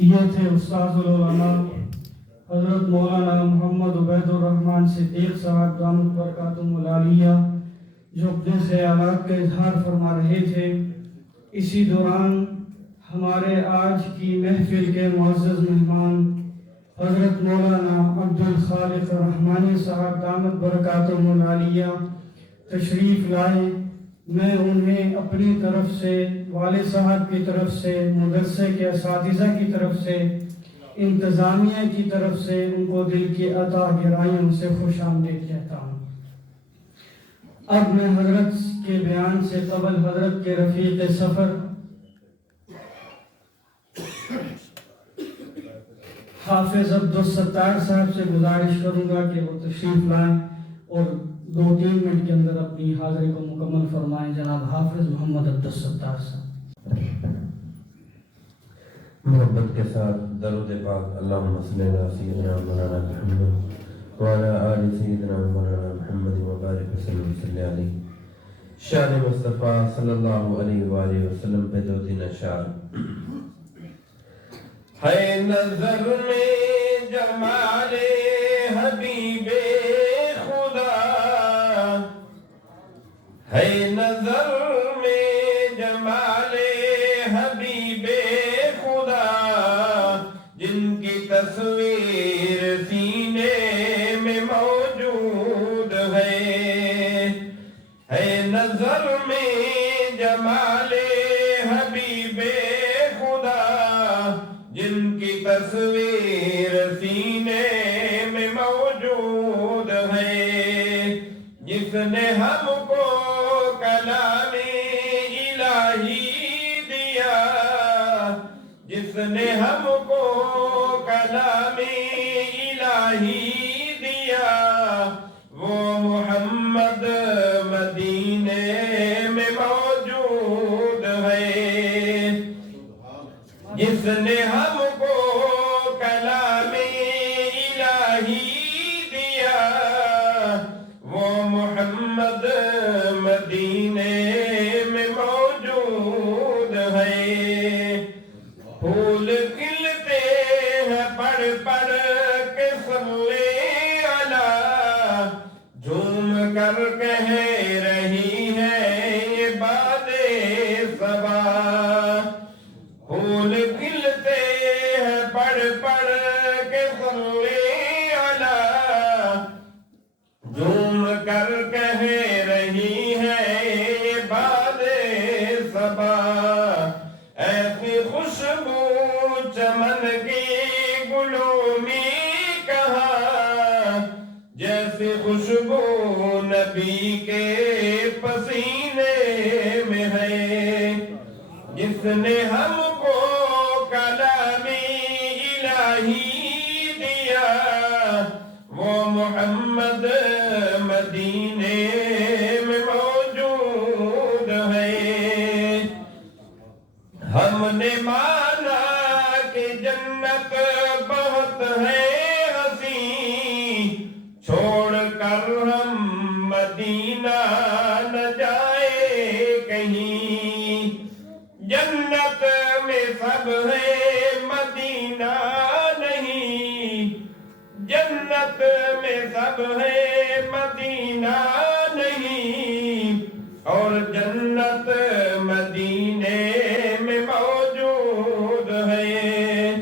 یہ تھے استاذ العلماء حضرت مولانا محمد عبید الرحمن صدیق صاحب دامت برکاتہم العالیہ، جو اپنے خیالات کا اظہار فرما رہے تھے۔ اسی دوران ہمارے آج کی محفل کے معزز مہمان حضرت مولانا عبد الخالق رحمانی صاحب دامت برکاتہم العالیہ تشریف لائے۔ میں انہیں اپنی طرف سے، والد صاحب کی طرف سے، مدرسے کے اساتذہ کی طرف سے، انتظامیہ کی طرف سے ان کو دل کی عطا گرائیوں سے خوش آمدید کہتا ہوں۔ اب میں حضرت کے بیان سے قبل حضرت کے رفیق سفر حافظ عبدالستار صاحب سے گزارش کروں گا کہ وہ تشریف لائیں اور 2-3 منٹ کے اندر اپنی حاضری کو مکمل فرمائیں۔ جناب حافظ محمد عبدالستار صاحب۔ محبت کے ساتھ درود پاک اللہم صلی علی سیدنا مولانا محمد وعلی آل سیدنا مولانا محمد وبارک وسلم صلی علیہ۔ شان مصطفیٰ صلی اللہ علیہ وآلہ وسلم پہ 2-3 اشعار۔ ہے نظر میں جمال حبیب خدا، ہے نظر میں جمال حبیب خدا، جن کی تصویر سینے میں موجود ہے نظر میں جمال حبیب خدا، جن کی تصویر سینے میں موجود ہے، جس نے ہم کو کلام الہی دیا، جس نے ہم کو کلام الہی دیا، وہ محمد مدینے میں موجود ہے، جس نے ہم کو کلام الہی دیا، وہ محمد مدینے میں موجود ہے۔ پھول کھلتے ہیں پڑھ پڑھ کے صلی علی، جھوم کر کہہ رہی ہے یہ باد صبا۔ پھول کھلتے ہیں پڑھ پڑھ کے صلی علی، جھوم کر کہہ رہی ہے یہ باد صبا۔ ایسی خوشبو چمن کی گلوں میں کہاں، جیسی خوشبو نبی کے پسینے میں ہے، جس نے ہم کو کلام الہی دیا، وہ محمد مدینے میں موجود ہے۔ ہم نے مانا کہ جنت بہت ہے حسین، چھوڑ کر ہم مدینہ نہ جائے کہیں، جنت میں سب ہے مدینہ نہیں، جنت میں سب ہے مدینہ نہیں، اور جنت مدینے میں موجود ہے،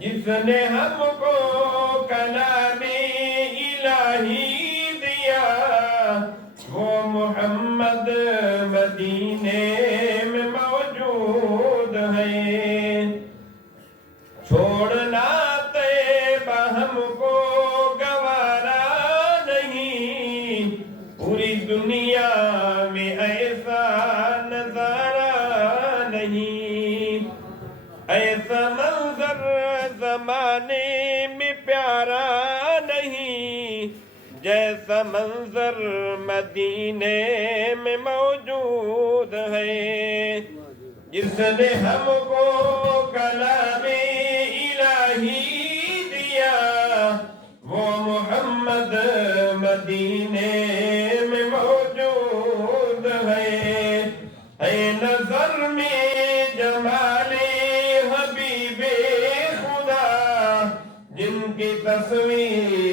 جس نے ہم کو کلام الہی دیا، وہ محمد مدینے میں موجود ہے۔ چھوڑنا طیبہ ہم کو گوارا نہیں، پوری دنیا میں ایسا نظارہ نہیں، ایسا منظر زمانے میں پیارا نہیں، جیسا منظر مدینے میں موجود ہے، جس نے ہم کو کلام الہی دیا، وہ محمد مدینے میں موجود ہے۔ اے نظر میں کی تصویر